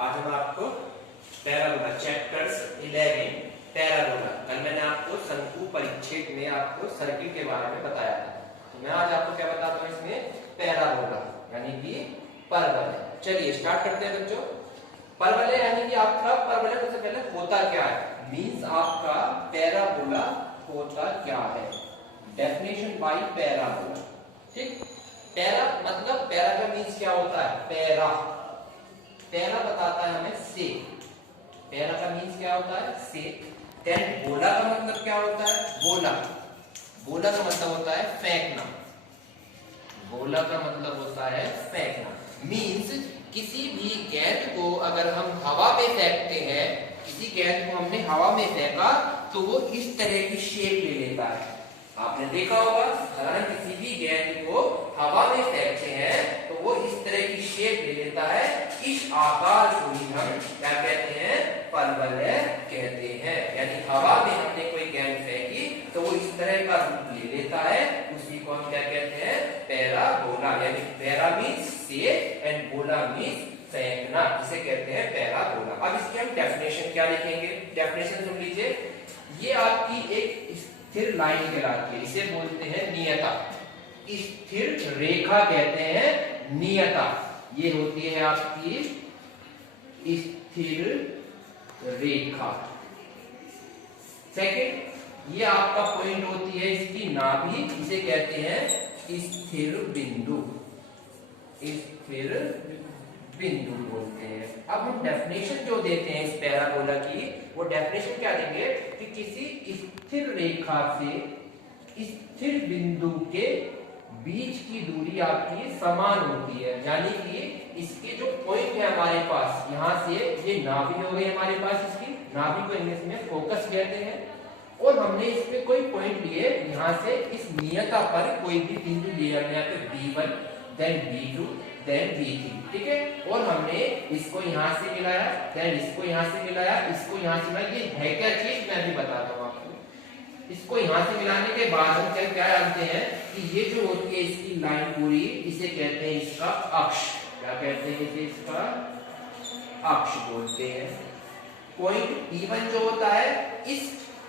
आज हम आपको पैराबोला चैप्टर्स 11 पैराबोला, कल मैंने आपको शंकु परिच्छेद में आपको सर्किल के बारे में बताया था। तो मैं आज आपको क्या बताता हूँ इसमें पैराबोला यानी कि परवलय। चलिए स्टार्ट करते हैं बच्चों। परवलय यानी कि आपका परवलय सबसे पहले होता क्या है, मीन्स आपका पैराबोला होता क्या है। Definition bye parabola. ठीक, पैरा मतलब पैरा का मीन्स क्या होता है, पैरा। पैरा बताता है हमें से, पैरा का मीन्स क्या होता है से। देन बोला का मतलब क्या होता है, बोला। बोला का मतलब होता है फेंकना। बोला का मतलब होता है फेंकना। मीन्स किसी भी गेंद को अगर हम हवा में फेंकते हैं, किसी गेंद को हमने हवा में फेंका तो वो इस तरह की शेप ले लेता है। आपने देखा होगा अगर किसी भी गेंद को हवा में फेंकते हैं तो वो इस तरह की शेप ले लेता है। इस आकार को ही हम क्या कहते हैं, परवलय कहते हैं। यानी हवा में हमने कोई गेंद फेंकी तो वो इस तरह का रूप ले लेता है, उसी को हम क्या कहते हैं, पैराबोला। यानी पैरा मीन्स से एंड बोला मीन्स फेंकना, इसे कहते हैं पैराबोला। अब इसकी हम डेफिनेशन क्या लिखेंगे, डेफिनेशन सुन लीजिए। ये आपकी एक स्थिर लाइन कहलाती है, इसे बोलते हैं नियता। स्थिर रेखा कहते हैं नियता। ये होती है आपकी स्थिर रेखा। सेकंड, ये आपका पॉइंट होती है इसकी नाभि, इसे कहते हैं स्थिर बिंदु। स्थिर बिंदु बोलते हैं। अब हम डेफिनेशन जो देते हैं इस पैराबोला की, वो डेफिनेशन क्या देंगे कि किसी स्थिर रेखा से स्थिर बिंदु के बीच की दूरी आपकी समान होती है। यानी कि इसके जो पॉइंट है हमारे पास, यहाँ से ये नाभि हो गई हमारे पास, इसकी नाभि को इंग्लिश में फोकस कहते हैं। और हमने इस पे कोई पॉइंट लिए, यहाँ से इस नियता पर कोई भी बिंदु लिया, यहाँ पे B1 then B2 then B3, ठीक है। और हमने इसको यहाँ से मिलाया, देन इसको यहाँ से मिलाया, इसको यहाँ से मिलाया। ये है क्या चीज मैं भी बताता हूँ आपको। इसको यहाँ से मिलाने के बाद हम क्या जानते हैं कि ये जो होती है इसकी लाइन पूरी, इसे कहते हैं इसका अक्ष। क्या कहते हैं इसे, इसका अक्ष बोलते हैं। पॉइंट P1 जो होता है, इस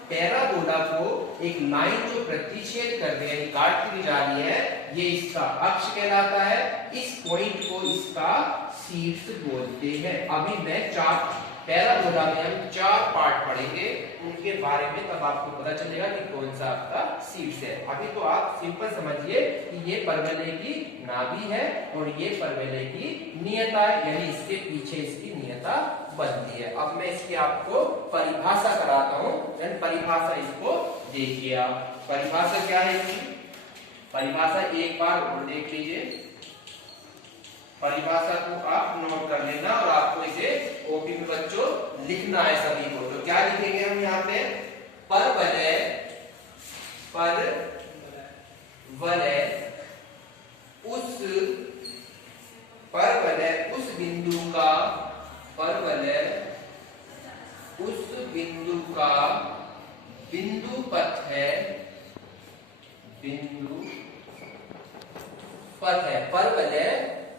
पैराबोला को एक लाइन जो प्रतिच्छेद कर रही है, काटती जा रही है, ये इसका अक्ष कहलाता है। इस पॉइंट को इसका शीर्ष बोलते हैं। अभी मैं पैराबोला में हम 4 पार्ट पढ़ेंगे, उनके बारे में तब आपको पता चलेगा कि कौन सा आपका शीर्ष है। अभी तो आप सिंपल समझिए कि ये परवलय की नाभि है और ये परवलय की नियता है, यानी इसके पीछे इसकी नियता बनती है। अब मैं इसकी आपको परिभाषा कराता हूँ, परिभाषा इसको देखिए आप। परिभाषा क्या है इसकी, परिभाषा एक बार और देख लीजिए। परिभाषा को आप नोट कर लेना और आपको इसे ओपी में बच्चों लिखना है सभी को। तो क्या लिखेंगे हम यहाँ पे, परवलय, उस बिंदु का, परवलय उस बिंदु का बिंदु पथ है, बिंदु पथ है। परवलय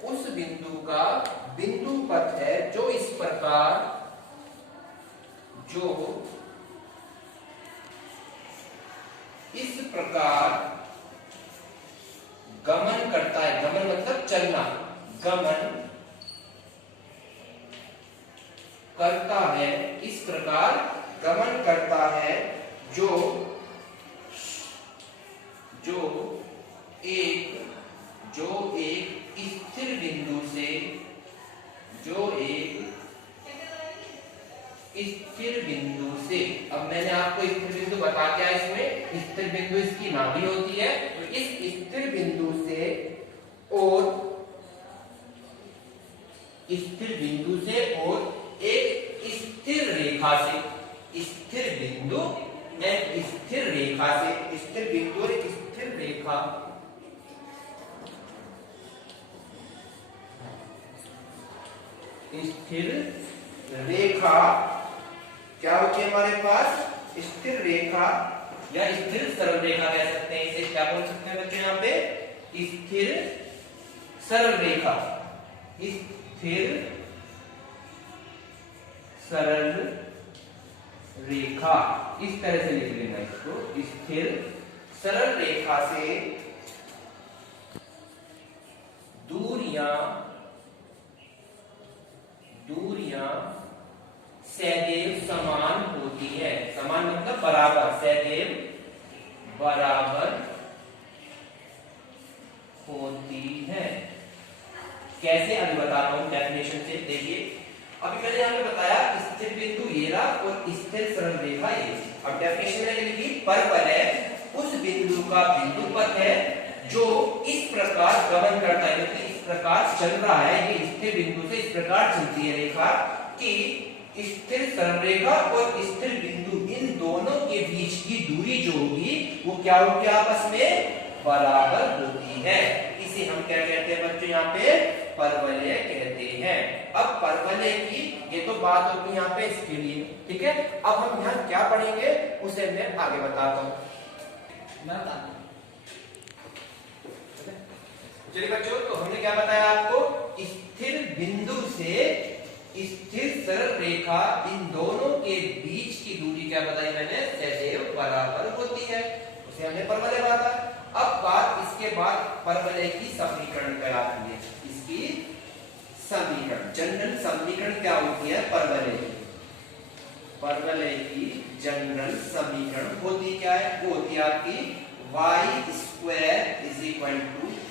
उस बिंदु का बिंदु पथ है जो इस प्रकार, जो इस प्रकार गमन करता है। गमन मतलब चलना, गमन करता है, इस प्रकार गमन करता है, जो एक स्थिर बिंदु से, स्थिर बिंदु से। अब मैंने आपको स्थिर बिंदु बता दिया, इसमें स्थिर बिंदु इसकी नाभि होती है। तो इस स्थिर बिंदु से और स्थिर बिंदु से और एक स्थिर रेखा से, स्थिर बिंदु में स्थिर रेखा से, स्थिर बिंदु और एक स्थिर रेखा, स्थिर रेखा क्या होती है हमारे पास, स्थिर रेखा या स्थिर सरल रेखा कह सकते हैं। इसे क्या बोल सकते हैं बच्चों, यहाँ पे स्थिर सरल रेखा, स्थिर सरल रेखा, इस तरह से लिख लेना इसको, स्थिर सरल रेखा से दूरियां सदैव समान होती है। समान मतलब बराबर, सदैव बराबर होती है। कैसे अभी बता रहा हूं डेफिनेशन से। देखिए अभी मैंने यहां पे बताया स्थिर बिंदु ये रहा और स्थिर सरल रेखा ये। अब डेफिनेशन में लिखी परवलय उस बिंदु का बिंदु पथ है जो इस प्रकार गमन करता है, मतलब इस प्रकार चल रहा है, ये स्थिर बिंदु से इस प्रकार चलती है रेखा कि स्थिर सरल रेखा और स्थिर बिंदु इन दोनों के बीच की दूरी जो होगी वो क्या होगी, आपस में बराबर होती है। इसे हम क्या कहते हैं बच्चों, यहाँ पे परवलय कहते हैं। अब परवलय की ये तो बात होगी यहाँ पे इसके लिए, ठीक है। अब हम यहाँ क्या पढ़ेंगे उसे मैं आगे बताता हूँ। चलिए बच्चों, तो हमने क्या बताया आपको, स्थिर बिंदु से स्थिर सरल रेखा इन दोनों के बीच की दूरी क्या बताई मैंने, सदैव बराबर होती है, उसे हमने परवलय बांधा। अब बात इसके बाद परवलय की समीकरण क्या आती है, इसकी समीकरण, जनरल समीकरण क्या होती है परवलय की। परवलय की जनरल समीकरण होती क्या है, वो होती है आपकी y² =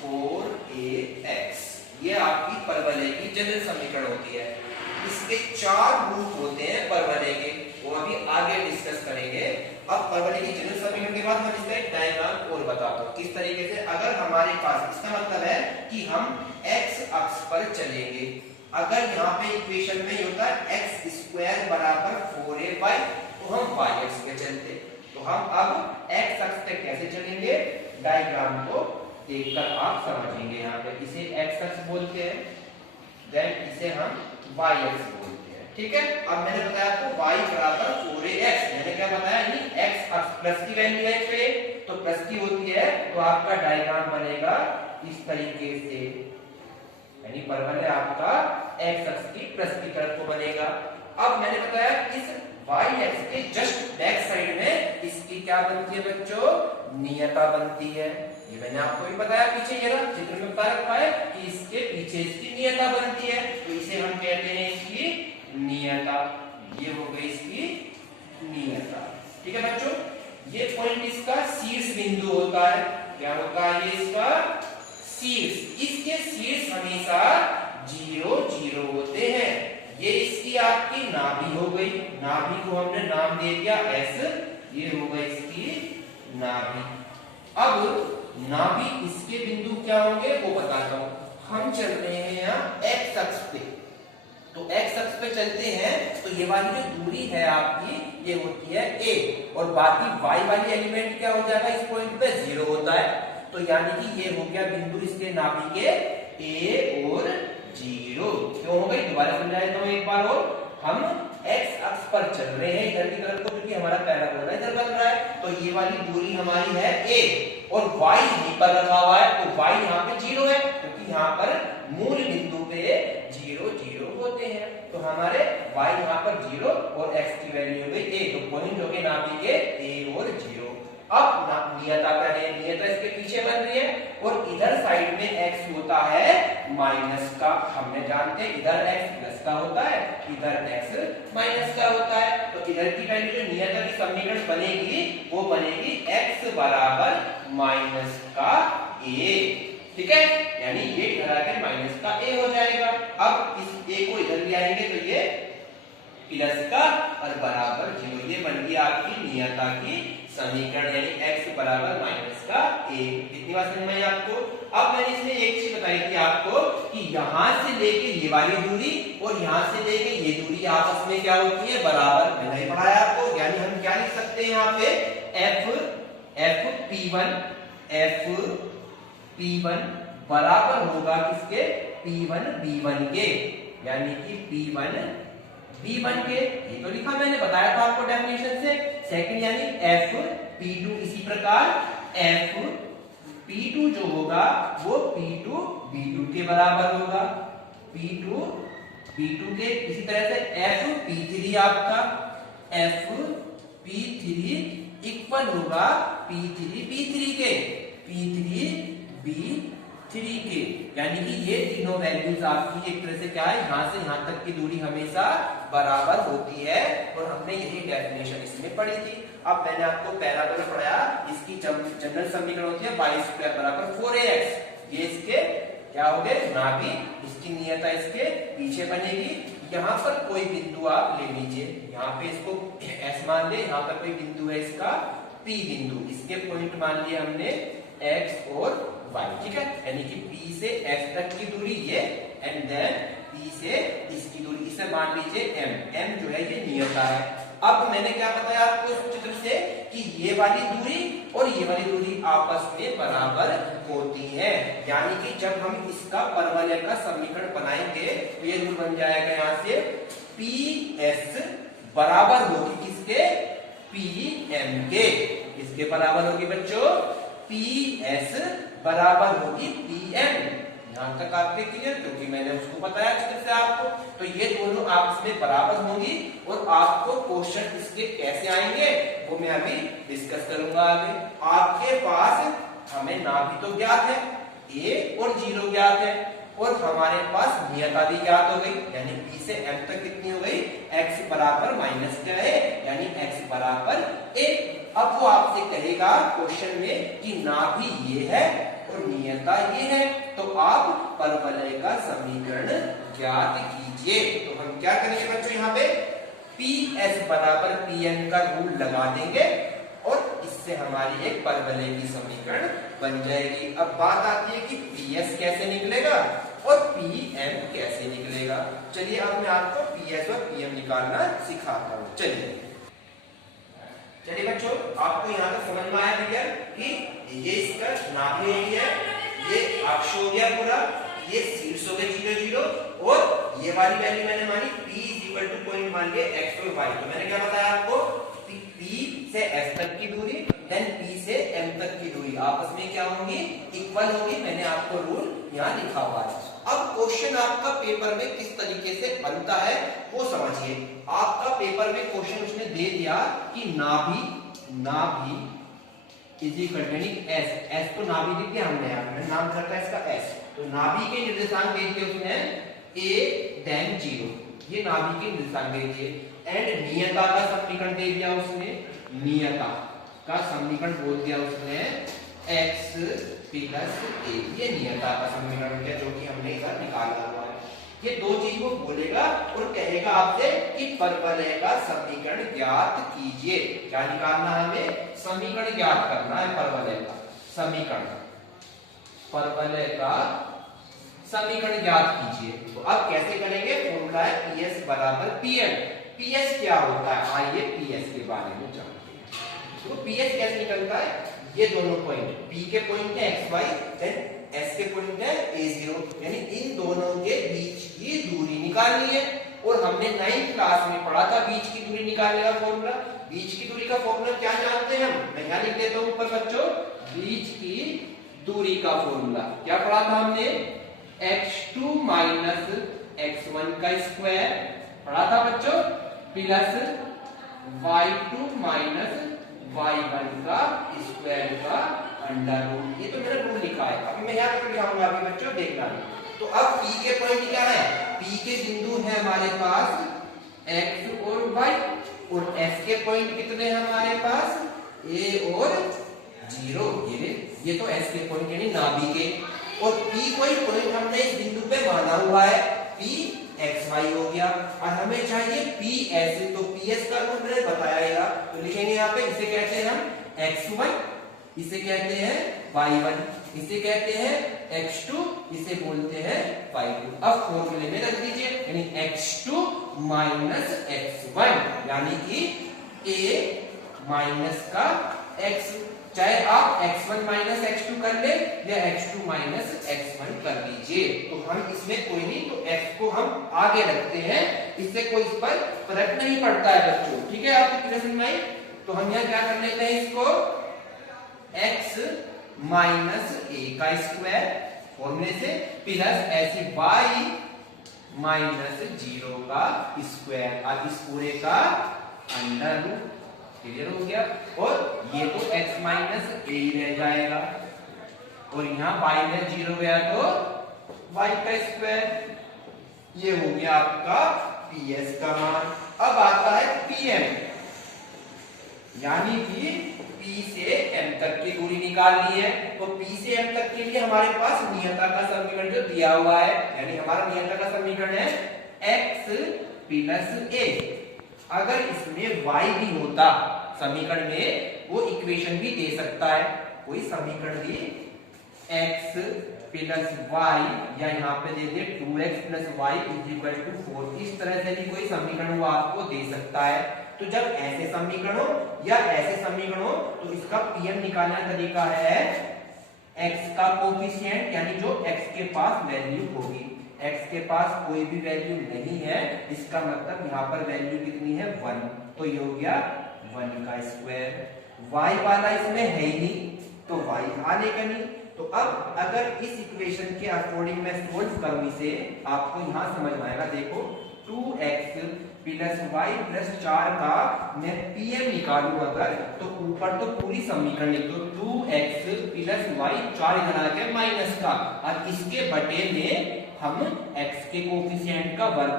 4ax। ये आपकी परवलय की जनरल समीकरण होती है। इसके 4 रूप होते हैं परवलय के, वो अभी आगे डिस्कस करेंगे। अब परवलय की जनरल समीकरण के बाद मैं इसका एक डायग्राम और बताता हूँ किस तरीके से। अगर हमारे पास, इसका मतलब है कि हम x अक्ष पर चलेंगे। अगर यहाँ पे इक्वेशन में होता है x² = 4ay, तो हम y अक्ष पे चलते। तो हम अब x अक्ष पे कैसे चलेंगे, डायग्राम को देखकर आप समझेंगे। यहाँ पे इसे x अक्ष बोलते हैं, देन इसे हम y अक्ष बोलते हैं, ठीक है। अब मैंने बताया आपको y = 4ax, मैंने क्या बताया, यानी x अक्ष प्लस की वैल्यू है पे, तो प्लस की होती है, तो आपका डायग्राम बनेगा इस तरीके से, यानी परवलय आपका x अक्ष की प्लस की तरफ को बनेगा। अब मैंने बताया इस y अक्ष के जस्ट बैक साइड में इसकी क्या बनती है बच्चों, नियता बनती है। ये मैंने आपको भी बताया पीछे, ये रहा चित्र में बता रखा है कि इसके पीछे इसकी नियता बनती है, तो इसे हम कहते हैं इसकी नियता। ये हो गई इसकी नियता, ठीक है बच्चों। ये पॉइंट इसका शीर्ष बिंदु होता है, क्या होता है ये इसका शीर्ष। इसके शीर्ष हमेशा 0 0 होते हैं। ये इसकी आपकी नाभि हो गई, नाभि को हमने नाम दे दिया S, ये हो गई इसकी नाभि। अब नाभि इसके बिंदु क्या होंगे वो बताता हूं। हम चल रहे हैं यहाँ x अक्ष पे, तो x अक्ष पे चलते हैं तो ये वाली जो दूरी है आपकी ये होती है a, और बाकी y वाली एलिमेंट क्या हो जाएगा, इस पॉइंट पे 0 होता है। तो यानी कि ये हो गया बिंदु इसके नाभि के a और 0। क्यों हो गई, दोबारा समझा देता हूं एक बार और। हम x अक्ष पर चल रहे हैं इधर की तरफ को, क्योंकि हमारा पैराबोला इधर बन रहा है, तो ये वाली दूरी हमारी है a, और y यहीं पर रखा हुआ है, तो y यहाँ पे 0 है, क्योंकि यहाँ पर मूल बिंदु पे 0 0 होते हैं। तो हमारे y यहाँ पर 0 और x की वैल्यू हो गई a, तो पॉइंट हो गए नाभि के a और 0। अब नियता का नियता इसके पीछे बन रही है, और इधर साइड में x होता है माइनस का। हमने जानते हैं इधर x प्लस का होता है, इधर x माइनस का होता है। तो इधर की वैल्यू जो नियता की समीकरण बनेगी वो बनेगी x = माइनस का a, ठीक है, यानी ये इधर आके माइनस का a हो जाएगा। अब इस a को इधर ले आएंगे तो ये प्लस का और बराबर 0, ये बन गई आपकी नियता की समीकरण, यानी x = माइनस का a। कितनी बात समझ में आई आपको। अब मैंने इसमें एक चीज बताई थी आपको कि यहां से लेके ये वाली दूरी और यहां से लेके ये दूरी आपस में क्या होती है, बराबर। मैंने पढ़ाया आपको, यानी हम क्या लिख सकते हैं यहाँ पे f बराबर होगा किसके, P1 B1 के, यानी कि P1 B1 के। ये तो लिखा मैंने, बताया था आपको डेफिनेशन से। सेकंड यानी FP2 इसी प्रकार FP2 जो होगा वो P2 B2 के बराबर होगा, P2 P2 के, इसी तरह से FP3 आपका FP3 इक्वल होगा P3B3 के, P3B3 के, यानी कि ये तीनों वैल्यूज आपकी एक तरह से क्या है, यहां से यहां तक की दूरी हमेशा बराबर होती है, और हमने यही डेफिनेशन इसमें पढ़ी थी। अब मैंने आपको पैराबोला पढ़ाया, इसकी जनरल समीकरण होती है y² बराबर 4ax। ये इसके क्या हो गए, नाभि, इसकी नियता इसके पीछे बनेगी। यहाँ पर कोई बिंदु आप ले लीजिए, यहाँ पे इसको S मान ले, यहाँ पर कोई बिंदु है इसका P बिंदु, इसके पॉइंट मान लिए हमने X और Y, ठीक है, यानी कि P से X तक की दूरी ये, एंड देन P से इसकी दूरी, इसे मान लीजिए M। M जो है ये नियता है। अब मैंने क्या बताया आपको इस चित्र से कि ये वाली दूरी और ये वाली दूरी आपस में बराबर होती है, यानी कि जब हम इसका परवलय का समीकरण बनाएंगे तो ये रूल बन जाएगा यहाँ से PS बराबर होगी किसके, PM के, इसके बराबर होगी बच्चों PS बराबर होगी PM। यहां तक आपके क्लियर, क्योंकि मैंने उसको बताया चित्र से आपको, तो ये दोनों आपस में बराबर होंगी, और आपको क्वेश्चन इसके कैसे आएंगे वो मैं अभी डिस्कस करूंगा आगे। आपके पास हमें नाभि तो ज्ञात है, A और 0 ज्ञात है, और हमारे पास नियता भी ज्ञात हो गई, यानी P से M तक कितनी हो गई, x बराबर माइनस क्या है, यानी x बराबर 1। अब वो आपसे कहेगा क्वेश्चन में कि नाभि ये है और नियता ये है, तो आप परवलय का समीकरण ज्ञात कीजिए। तो हम क्या करेंगे बच्चों, यहाँ पे PS बराबर PM का रूल लगा देंगे, और इससे हमारी एक परवलय की समीकरण बन जाएगी। अब बात आती है कि PS कैसे निकलेगा और PM कैसे निकलेगा। चलिए अब मैं आपको PS और PM निकालना सिखाता हूँ। चलिए बच्चों, आपको यहाँ तक समझ में आया भैया कि ये इसका नाभि हो गया, ये अक्ष हो गया पूरा, ये शीर्ष हो गए 0 0, और ये वाली वैल्यू मैंने मानी P इक्वल टू पॉइंट मान लिया X और Y। तो मैंने क्या बताया आपको, P से S तक की दूरी, देन P से M तक की दूरी आपस में क्या होंगी, इक्वल होगी। मैंने आपको रूल यहाँ लिखा हुआ है। अब क्वेश्चन आपका पेपर में किस तरीके से बनता है वो समझिए। आपका पेपर में क्वेश्चन उसने दे दिया कि नाभि इज इक्वल टू S तो नाभि दे दिया हमने, यहाँ मैंने नाम रखा है इसका S, तो नाभि के निर्देशांक दे दिए उसने A then 0, ये नाभि के निर्देशांक दे दिए, एंड नियता का समीकरण दे दिया उसने, नियता का समीकरण बोल दिया उसने x प्लस a, ये नियता का समीकरण है जो कि हमने इधर निकाला हुआ है। ये दो चीज को बोलेगा और कहेगा आपसे कि परवलय का समीकरण ज्ञात कीजिए। क्या निकालना है हमें, समीकरण ज्ञात करना है परवलय का समीकरण, परवलय का समीकरण ज्ञात कीजिए। तो अब कैसे करेंगे, फॉर्मूला है PS बराबर PM। PS क्या होता है, आइए PS के बारे में जानते हैं। तो PS कैसे निकलता है, ये दोनों पॉइंट P के पॉइंट है XY, देन S के पॉइंट है A0, यानी इन दोनों के बीच की दूरी निकालनी है। और हमने 9th क्लास में पढ़ा था बीच की दूरी निकालने का फॉर्मूला। बीच की दूरी का फॉर्मूला क्या जानते हैं हम, मैं यहाँ लिख देता हूँ ऊपर बच्चों, बीच की दूरी का फॉर्मूला क्या पढ़ा था हमने, x2 माइनस x1 का स्क्वायर पढ़ा था बच्चों, प्लस y2 माइनस y1 का स्क्वायर का अंडर रूट। ये तो मैंने रूल लिखा है, अभी मैं यहाँ पर लिखाऊंगा अभी बच्चों देखना। तो अब P के पॉइंट क्या है, P के बिंदु है हमारे पास x और y, और S के पॉइंट कितने हैं हमारे पास, A और 0। ये तो S के पॉइंट यानी नाभि के, और P कोई पॉइंट हमने इस बिंदु पे माना हुआ है, P XY हो गया, और हमें चाहिए PS, तो PS का रूल मैंने बताया, तो लिखेंगे यहाँ पे, इसे कहते हैं हम X1, इसे कहते हैं Y1, इसे कहते हैं X2, इसे बोलते हैं Y2। अब फॉर्मूले में रख दीजिए, यानी X2 माइनस X1, यानी कि A माइनस का X, चाहे आप x1 माइनस x2 कर ले या x2 माइनस x1 कर लीजिए, तो हम इसमें कोई नहीं, तो x को हम आगे रखते हैं, इससे कोई इस पर फर्क नहीं पड़ता है बच्चों, ठीक है। आपको क्लियर समझ में आई। तो हम यहाँ क्या कर लेते हैं, इसको x माइनस a का स्क्वायर फॉर्मूले से, प्लस ऐसे y -0 का स्क्वायर, अब इस पूरे का अंडर रूट। क्लियर हो गया। और ये तो x माइनस ए रह जाएगा, और यहाँ y में 0 गया तो y का स्क्वायर। ये हो गया आपका PS का मान। अब आता है PM, यानी कि P से M तक की दूरी निकालनी है। तो P से M तक के लिए हमारे पास नियता का समीकरण जो दिया हुआ है, यानी हमारा नियता का समीकरण है x प्लस a। अगर इसमें y भी होता समीकरण में, वो इक्वेशन भी दे सकता है, कोई समीकरण भी x प्लस y, या यहाँ पे दे दिए 2x plus y equal to 4, इस तरह से भी कोई समीकरण वो आपको दे सकता है। तो जब ऐसे समीकरण हो या ऐसे समीकरण हो, तो इसका पीएम निकालने का तरीका है x का कोफिशिएंट, यानी जो x के पास वैल्यू होगी। x के पास कोई भी वैल्यू नहीं है, इसका मतलब यहाँ पर वैल्यू कितनी है 1, तो ये हो गया 1 का स्क्वायर। y वाला इसमें है ही नहीं, तो y आने का नहीं। तो अब अगर इस इक्वेशन के अकॉर्डिंग मैं सोल्व करूं इसे, आपको यहां समझ में आएगा। देखो 2x प्लस y प्लस 4 का मैं pm निकालूं अगर, तो ऊपर तो पूरी समीकरण लिख दो 2x प्लस y, 4 इधर आ गया माइनस का, और इसके बटे में हम x के कोफिशिएंट का वर्ग,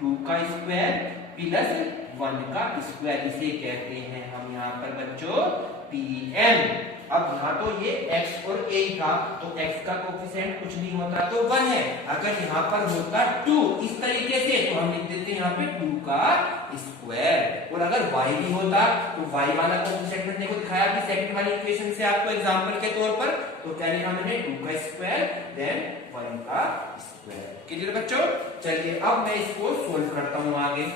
2 का स्क्वायर प्लस 1 का स्क्वायर, इसे कहते हैं हम यहाँ पर बच्चों pm। अब यहाँ तो ये x और a था, तो x का कोफिशिएंट कुछ नहीं होता तो 1 है। अगर यहाँ पर होता 2 इस तरीके से, तो हम लिख देते यहाँ पे 2 का स्क्वायर। और अगर y भी होता तो y वाला कोफिशिएंट मैंने को दिखाया भी सेकंड वाली इक्वेशन से आपको एग्जांपल के तौर पर, तो क्या लिखा मैंने 2 का स्क्वायर देन 1 का स्क्वायर। क्लियर बच्चों। चलिए अब मैं इसको सोल्व करता हूँ आगे,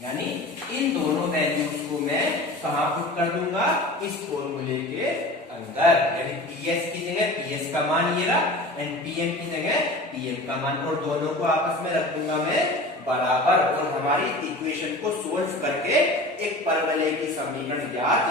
यानी इन दोनों वैल्यूज को मैं कहां पुट कर दूंगा, इस फॉर्मूले के अंदर, यानी PS की जगह PS का मान ये रहा, एंड PM की जगह PM का मान, और दोनों को आपस में रख दूंगा मैं बराबर, और हमारी इक्वेशन को सोल्व करके एक परवलय की समीकरण ज्ञात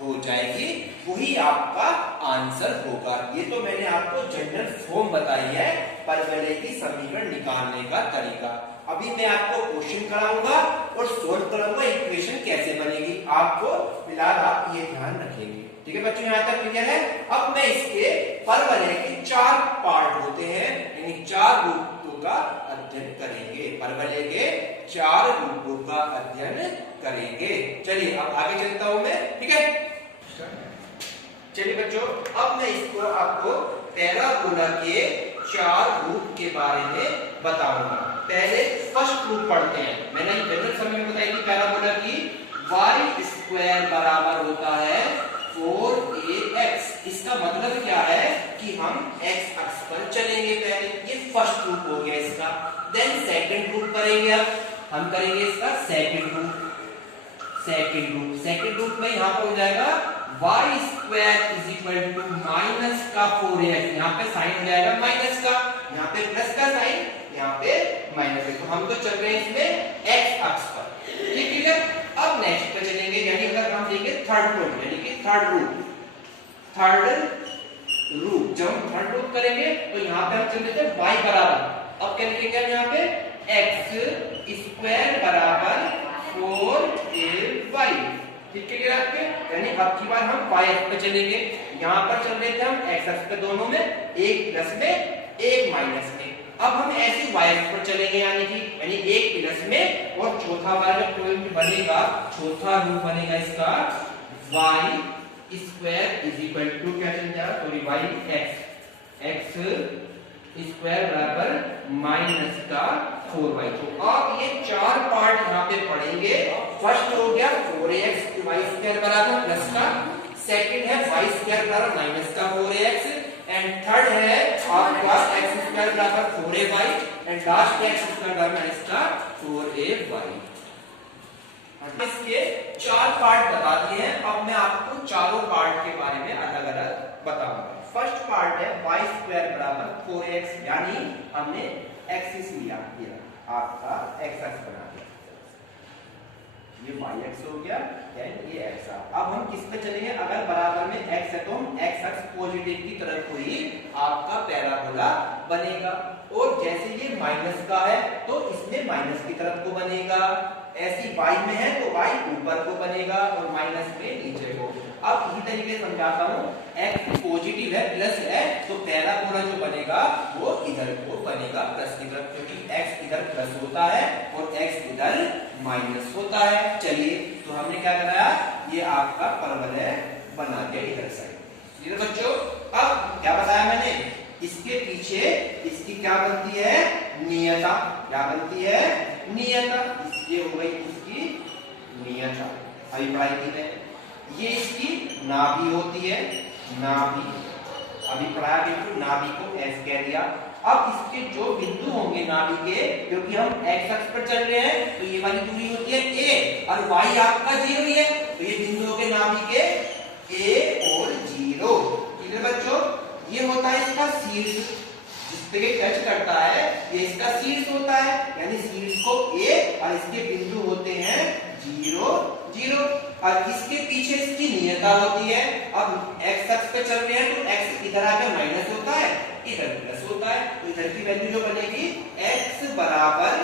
हो जाएगी, वही आपका आंसर होगा। ये तो मैंने आपको जनरल फॉर्म बताई है परवलय की समीकरण निकालने का तरीका। अभी मैं आपको क्वेश्चन कराऊंगा और सोल्व कराऊंगा इक्वेशन कैसे बनेगी, आपको फिलहाल आप ये ध्यान रखेंगे। ठीक है बच्चों, यहाँ तक क्लियर है। अब मैं इसके परवलय के 4 पार्ट होते हैं, यानी 4 रूपों का अध्ययन करेंगे। परवलय के 4 रूपों का अध्ययन करेंगे। चलिए अब आगे चलता हूं मैं, ठीक है। चलिए बच्चों, अब मैं इसको आपको पैराबोला के 4 रूप के बारे में बताऊंगा। पहले फर्स्ट रूप पढ़ते हैं। मैंने ये जनरल समीकरण बताई थी पैराबोला की, y स्क्वायर बराबर होता है 4ax। इसका मतलब क्या है कि हम x अक्ष पर चलेंगे पहले, ये फर्स्ट रूप हो गया इसका। देन सेकंड रूप करेंगे, अब हम करेंगे इसका सेकंड रूप। सेकंड रूप में यहाँ पर हो जाएगा y square is equal to minus का 4ax, यहाँ पे साइन हो जाएगा माइनस का, यहाँ पे प्लस का साइन, यहाँ पे माइनस है। तो हम तो चल रहे हैं इसमें x अक्ष पर। ठीक है, अब नेक्स्ट पे चलेंगे, यानी अगर हम देखेंगे थर्ड पॉइंट, यानी कि थर्ड रूप। जब हम थर्ड रूप करेंगे तो यहाँ पे हम चल देते हैं y बराबर, अब क्या लिखेंगे हम यहाँ पे x स्क्वायर बराबर 4ay। ठीक है आपके, यानी अब की बार हम y अक्ष पे चलेंगे। यहाँ पर चल रहे थे हम x अक्ष पे, दोनों में एक प्लस में एक माइनस में। अब हम ऐसे y अक्ष पर चलेंगे, यानी एक प्लस में, और चौथा वाला पॉइंट बनेगा, चौथा रूप बनेगा इसका y square is equal to क्या चल जाएगा, सॉरी y x स्क्वायर बराबर माइनस का 4y। तो आप ये 4 पार्ट यहाँ पे पढ़ेंगे। फर्स्ट हो गया 4ax y स्क्वायर बराबर प्लस का, सेकंड है y स्क्वायर बराबर माइनस का 4ax, एंड थर्ड है आपका x स्क्वायर बराबर 4ay, and last x square बराबर माइनस का 4ay। इसके 4 पार्ट बता दिए हैं। अब मैं आपको चारों पार्ट के बारे में अलग अलग बताऊंगा। फर्स्ट पार्ट है y स्क्वायर बराबर 4x, यानी हमने एक्सिस लिया, ये आपका x अक्ष बना दिया, ये y अक्ष हो गया, देन ये x। अब हम किस पे चलेंगे, अगर बराबर में x है तो हम x अक्ष पॉजिटिव की तरफ को ही आपका पैराबोला बनेगा। और जैसे ये माइनस का है तो इसमें माइनस की तरफ को बनेगा, ऐसी y में है तो y ऊपर को बनेगा और माइनस में नीचे को। अब इसी तरीके से समझाता हूँ, x पॉजिटिव है प्लस है तो पहला कोना जो बनेगा वो इधर को बनेगा प्लस की तरफ, क्योंकि x इधर प्लस होता है और x इधर माइनस होता है। चलिए तो हमने क्या कराया, ये आपका परवलय बना दिया इधर साइड। ठीक है बच्चों, अब क्या बताया मैंने, इसके पीछे इसकी क्या बनती है, नियता। क्या बनती है, नियता। ये हो गई इसकी नियता, अभी पढ़ाई की है। ये इसकी नाभि होती है, नाभि अभी पढ़ाया, बिल्कुल नाभि को एस कह दिया। अब इसके जो बिंदु होंगे नाभि के, क्योंकि हम एक्स अक्ष पर चल रहे हैं तो ये वाली दूरी होती है ए और वाई आपका 0 ही है, तो ये बिंदु हो गए नाभि के ए और 0। ठीक है बच्चों, ये होता है इसका शीर्ष, जिस पे टच करता है ये इसका शीर्ष होता है, यानी शीर्ष को ए और इसके बिंदु होते हैं 0 0 और इसके पीछे इसकी नियता होती है। अब x अक्ष पे चल रहे हैं तो x इधर आके माइनस होता है, इधर प्लस होता है, तो इधर की वैल्यू जो बनेगी x बराबर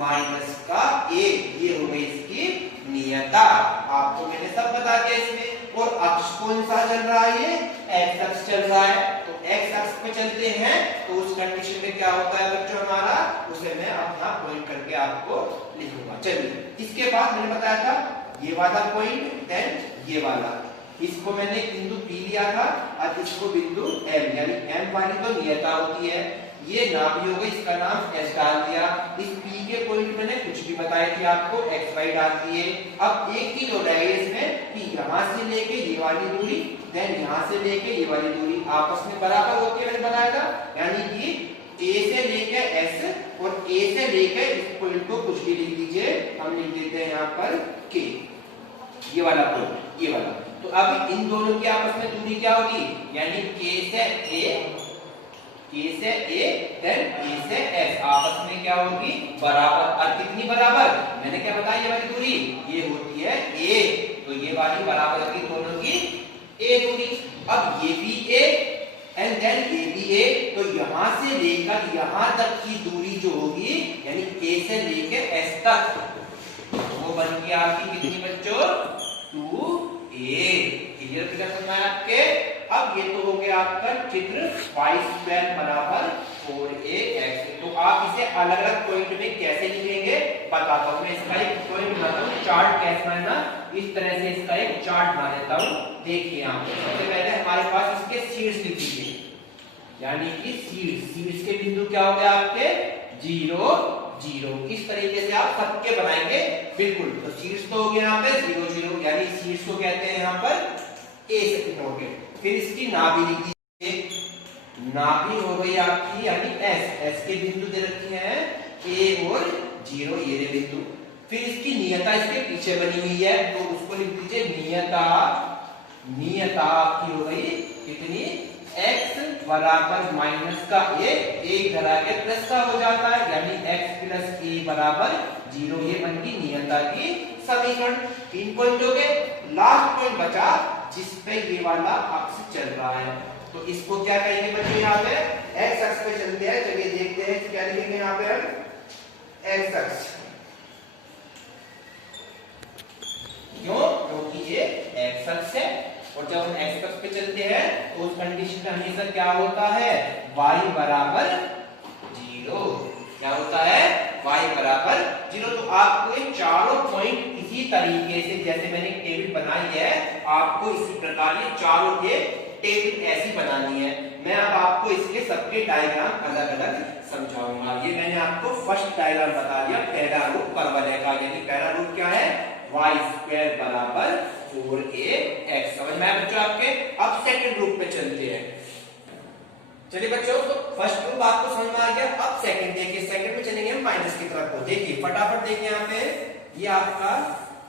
माइनस का a, ये हो गई इसकी नियता। आपको मैंने सब बता दिया इसमें। और अक्ष कौन सा चल रहा है, ये x अक्ष चल रहा है, तो x अक्ष पे चलते हैं तो उस कंडीशन में क्या होता है बच्चों हमारा, उसे मैं अपना पॉइंट करके आपको लिखूंगा। चलिए इसके बाद मैंने बताया था ये वाला पॉइंट, देन ये वाला, इसको मैंने बिंदु P लिया था और इसको बिंदु M, यानी M वाली तो नियता होती है, ये नाभि हो गई, इसका नाम S डाल दिया। इस P के पॉइंट मैंने कुछ भी बताए थे आपको, x y डाल दिए। अब एक चीज हो रही है इसमें कि यहाँ से लेके ये वाली दूरी, देन यहाँ से लेके ये वाली दूरी आपस में बराबर होती है, मैंने बताया था, यानी कि A से लेके S और A से लेके इस पॉइंट को कुछ भी लिख दीजिए, हम लिख देते हैं यहाँ पर K, ये वाला पॉइंट, ये वाला। तो अब इन दोनों की आपस में दूरी क्या होगी, यानी K से A देन A से S आपस में क्या होगी, बराबर। और कितनी बराबर, मैंने क्या बताया, ये वाली दूरी ये होती है A, तो ये वाली बराबर होगी दोनों की A दूरी। अब ये भी A एंड देन ये भी A, तो यहां से लेकर यहां तक की दूरी जो होगी, यानी A से लेकर S तक, वो बन गई आपकी कितनी बच्चों, 2A। क्लियर फिगर समझ में आपके। अब ये तो हो गया आपका चित्र y स्क्वायर बराबर 4ax। तो आप इसे अलग अलग पॉइंट में कैसे लिखेंगे बताता हूं मैं। इसका एक पॉइंट बनाता हूं, चार्ट कैसे बनाना, इस तरह से इसका एक चार्ट बना देता हूं। देखिए यहाँ पे सबसे पहले हमारे पास इसके शीर्ष लिख दीजिए, यानी कि शीर्ष के बिंदु क्या हो गए आपके 0 0। इस तरीके से आप सबके बनाएंगे बिल्कुल। तो शीर्ष तो हो गया यहाँ पे 0 0, यानी शीर्ष को कहते हैं यहाँ पर A से लिखोगे। फिर इसकी नाभि लिख दीजिए, नाभि हो गई आपकी यानी S के बिंदु दे रखी हैं A और 0, ये रे बिंदु। फिर इसकी नियता इसके पीछे बनी हुई है, तो उसको लिख दीजिए नियता आपकी हो गई कितनी, x बराबर माइनस का a, इधर आके प्लस का हो जाता है, यानी x प्लस a बराबर 0। ये बन गई नियता की समीकरण। 3 पॉइंट हो गए। लास्ट पॉइंट बचा जिसपे ये वाला अक्ष चल रहा है, तो इसको क्या कहेंगे बच्चों, यहाँ पे x अक्ष पे चलते हैं। चलिए देखते हैं क्या लिखेंगे यहाँ पे हम, x अक्ष। क्यों, क्योंकि ये x अक्ष है और जब हम x अक्ष पे चलते हैं तो उस कंडीशन में हमेशा क्या होता है, y बराबर 0। क्या होता है, y बराबर 0। तो आपको ये चारों पॉइंट इसी तरीके से, जैसे मैंने टेबल बनाई है, आपको इसी प्रकार ये चारों के टेबल ऐसी बनानी है। मैं अब आपको इसके सबके डायग्राम अलग अलग समझाऊंगा। ये मैंने आपको फर्स्ट डायग्राम बता दिया, पहला रूप परवलय का, यानी पहला रूप क्या है, y स्क्वायर बराबर 4ax। समझ में आया बच्चों आपके। अब सेकंड रूप पे चलते हैं। चलिए बच्चों, तो फर्स्ट रूप आपको समझ में आ गया। अब सेकंड देखिए, सेकंड में चलेंगे हम माइनस की तरफ को। देखिए फटाफट देखिए यहाँ पे, ये आपका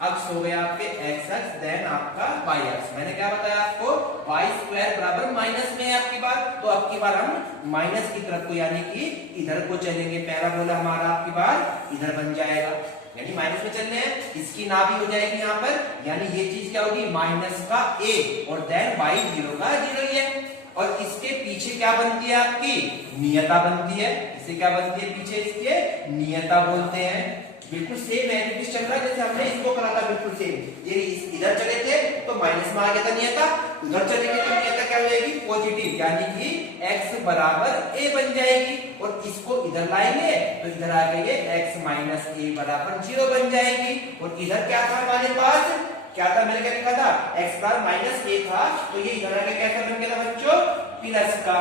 अक्ष हो गया आपके x अक्ष, देन आपका y अक्ष। मैंने क्या बताया आपको, y स्क्वायर बराबर माइनस में है आपकी बार, तो अब की बार हम माइनस की तरफ को, यानी कि इधर को चलेंगे। पहला बोला हमारा आपकी बार इधर बन जाएगा, यानी माइनस में चलने हैं। इसकी नाभि हो जाएगी यहाँ पर, यानी ये चीज क्या होगी, माइनस का a और देन y 0 का 0 ही है। और इसके पीछे क्या बनती है आपकी नियता बनती है। इसे क्या बनती है पीछे इसके नियता बोलते हैं। बिल्कुल सेम एग्जिस्ट चल रहा है जैसे हमने इसको करा था, बिल्कुल सेम। ये इधर चले थे तो माइनस में आ गया था नियता, उधर चलेंगे तो नियता क्या हो जाएगी पॉजिटिव, यानी कि x बराबर a बन जाएगी। और इसको इधर लाएंगे तो इधर आ गई x माइनस a बराबर 0 बन जाएगी। और इधर क्या था हमारे पास, क्या था मैंने क्या लिखा था x बार माइनस a था, तो ये इधर आके कैसा बन गया था बच्चों प्लस का।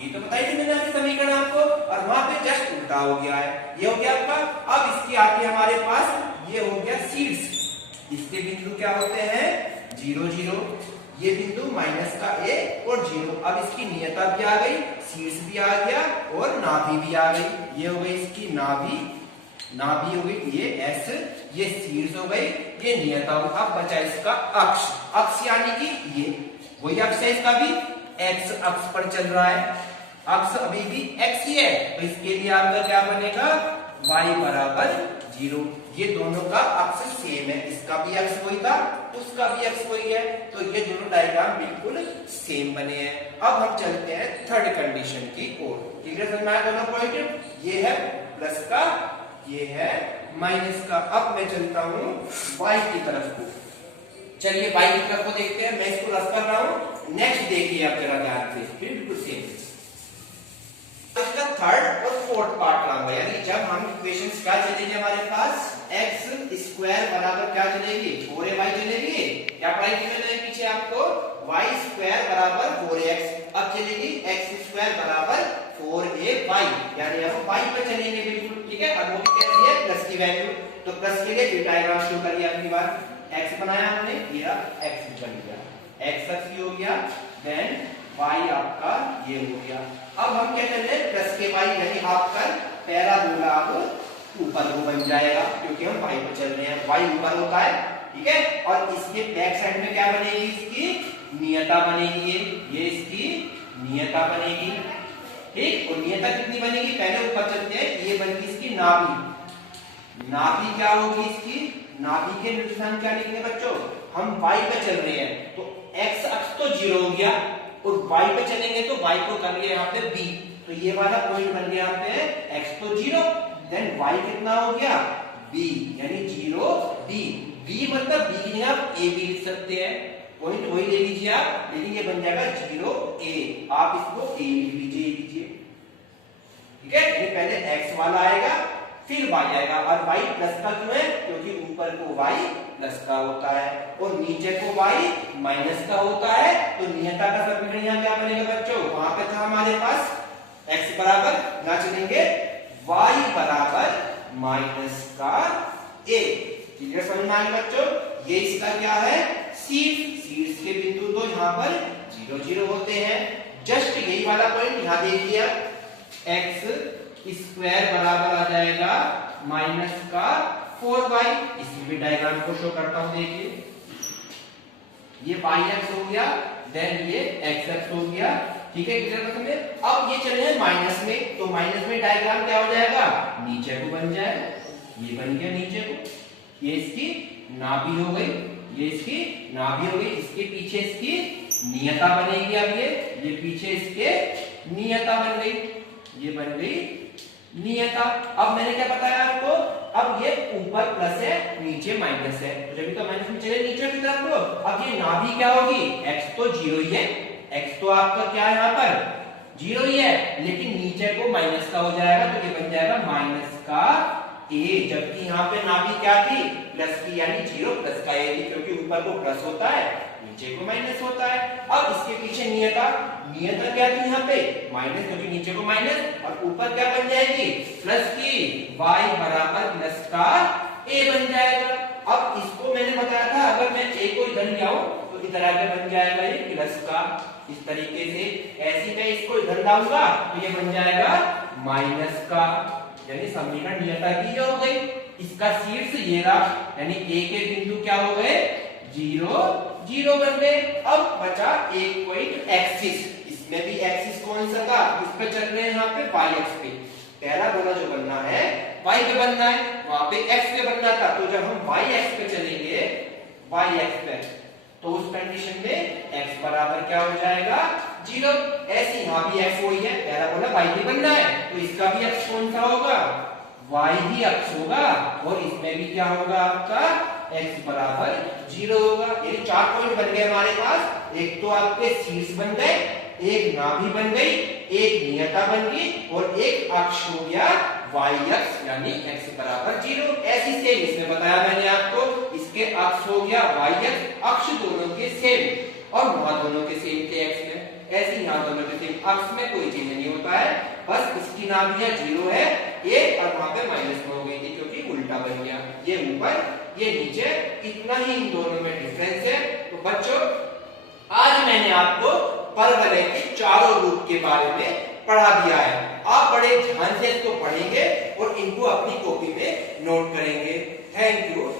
ये तो बताई थी मैंने आपके समीकरण आपको, और वहां पे जस्ट उल्टा हो गया है। ये हो गया आपका। अब इसकी आती है हमारे पास, ये हो गया शीर्ष। इसके बिंदु क्या होते हैं 0 0, ये बिंदु माइनस का a और 0। अब इसकी नियता भी आ गई, शीर्ष भी आ गया और नाभि भी आ गई। ये हो गई इसकी नाभि, नाभि हो गई ये s, ये शीर्ष हो गई, ये नियता हो। अब बचा इसका अक्ष, अक्ष यानी कि ये वही अक्ष है, इसका भी x अक्ष पर चल रहा है, अक्ष अभी भी x ही है, तो इसके लिए आपका क्या बनेगा y बराबर 0। ये दोनों का अक्ष सेम है, इसका भी अक्ष वही था, उसका भी अक्ष वही है, तो ये दोनों डायग्राम बिल्कुल सेम बने हैं। अब हम चलते हैं थर्ड कंडीशन की ओर। ठीक है, समझ में आया दोनों पॉइंट, ये है प्लस का, ये है माइनस का। अब मैं चलता हूं y की तरफ को। चलिए y की तरफ को देखते हैं, मैं इसको रफ कर रहा हूं, नेक्स्ट देखिए आप जरा ध्यान से, बिल्कुल सेम। इसका थर्ड और फोर्थ पार्ट लाऊंगा, यानी जब हम इक्वेशंस क्या चलेंगे हमारे पास x स्क्वायर बराबर क्या चलेगी 4ay चलेगी। क्या पढ़ाई की मैंने पीछे आपको, y स्क्वायर बराबर 4x। अब चलेगी x स्क्वायर बराबर 4ay, यानी हम y पे चलेंगे बिल्कुल। ठीक है, अब वो भी कैसी है प्लस की वैल्यू, तो प्लस के लिए डायग्राम शुरू करिए अपनी बार। x बनाया हमने, ये x बन गया, x अक्ष हो गया, देन y आपका ये हो गया। अब हम क्या चले प्लस के y यानी हाफ कर पहला गोला अब ऊपर को बन जाएगा, क्योंकि हम y पे चल रहे हैं, y ऊपर होता है। ठीक है, और इसके बैक साइड में क्या बनेगी इसकी नियता बनेगी, ये इसकी नियता बनेगी। ठीक, और नियता कितनी बनेगी, पहले ऊपर चलते हैं, ये बनेगी इसकी नाभि। नाभि क्या होगी इसकी, नाभि के निर्देशांक क्या लिखेंगे बच्चों, हम y पे चल रहे हैं तो x अक्ष तो 0 हो गया, और y पे चलेंगे तो y को कर लिया यहाँ पे b, तो ये वाला पॉइंट बन गया यहाँ पे x तो 0, देन y कितना हो गया b, यानी 0 b। b मतलब b की जगह आप a भी लिख सकते हैं, पॉइंट वही ले लीजिए आप, लेकिन ये बन जाएगा 0a, आप इसको a लिख लीजिए। ठीक है, यानी पहले x वाला आएगा फिर y आएगा, और y प्लस का क्यों है, क्योंकि ऊपर को y प्लस का होता है और नीचे को y माइनस का होता है। तो नियता का समीकरण यहाँ क्या बनेगा बच्चों, वहां पे था हमारे पास x बराबर, ना चलेंगे y बराबर माइनस का a। ठीक है, समझ में आ गया बच्चों, ये इसका क्या है शीर्ष, शीर्ष के बिंदु तो यहाँ पर 0 0 होते हैं। जस्ट यही वाला पॉइंट यहाँ देखिए आप, x स्क्वायर बराबर आ जाएगा माइनस का 4y। इसमें भी डायग्राम को शो करता हूं, देखिए ये y हो गया, देन ये x हो गया। ठीक है, क्लियर समझे। अब ये चले हैं माइनस में, तो माइनस में डायग्राम क्या हो जाएगा, नीचे को बन जाएगा, ये बन गया नीचे को, ये इसकी नाभि हो गई, ये इसकी नाभि हो गई, इसके पीछे इसकी नियता बनेगी। अब ये पीछे इसके नियता बन गई, ये बन गई नियता। अब मैंने क्या बताया आपको, अब ये ऊपर प्लस है नीचे माइनस है, तो जब तो माइनस में चले नीचे की तरफ को, अब ये नाभि क्या होगी, x तो 0 ही है, x तो आपका क्या है यहाँ पर 0 ही है, लेकिन नीचे को माइनस का हो जाएगा, तो ये बन जाएगा माइनस का a, जबकि यहाँ पे नाभि क्या थी प्लस की, यानी 0 प्लस का a थी, क्योंकि ऊपर को प्लस होता है नीचे को माइनस होता है। अब इसके पीछे नियता, नियता क्या थी यहाँ पे माइनस, क्योंकि नीचे को माइनस, और ऊपर क्या बन जाएगी प्लस की, y बराबर प्लस का a बन जाएगा। अब इसको मैंने बताया था अगर मैं a को इधर ले आऊं तो इधर आगे बन जाएगा ये प्लस का, इस तरीके से। ऐसे मैं इसको इधर लाऊंगा तो ये बन जाएगा माइनस का, यानी समीकरण नियता की ये हो गई। इसका शीर्ष ये रहा, यानी a के बिंदु क्या हो गए 0 0 बन गए। अब बचा एक पॉइंट एक्सिस, इसमें भी एक्सिस कौन सा था, इस पे चल रहे हैं यहाँ पे y एक्स पे, पहला गोला जो बनना है y पे बनना है, वहां पे x पे बनना था, तो जब हम y एक्स पे चलेंगे y एक्स पे, तो उस कंडीशन में x बराबर क्या हो जाएगा 0। ऐसे यहाँ भी x वही है, पहला बोला y भी बनना है तो इसका भी x कौन सा होगा, y ही x होगा और इसमें भी क्या होगा आपका x बराबर 0 होगा। ये 4 पॉइंट बन गए हमारे पास। एक तो आपके शीर्ष बन गए, एक नाभि बन गई, एक नियता बन गई और एक अक्ष हो गया y अक्ष यानी x बराबर 0। ऐसी सेम इसमें बताया मैंने आपको, इसके अक्ष हो गया y अक्ष दोनों के सेम और वहां दोनों के सेम थे x में। ऐसे यहाँ दोनों के सेम, अक्ष में कोई चेंज नहीं होता है, बस इसकी नाभियां 0 है ये और वहां पे माइनस में हो गई थी क्योंकि उल्टा बन गया, ये ऊपर ये नीचे, इतना ही इन दोनों में डिफरेंस है। तो बच्चों आज मैंने आपको परवलय के चारों रूप के बारे में पढ़ा दिया है। आप बड़े ध्यान से इसको पढ़ेंगे और इनको अपनी कॉपी में नोट करेंगे। Thank you.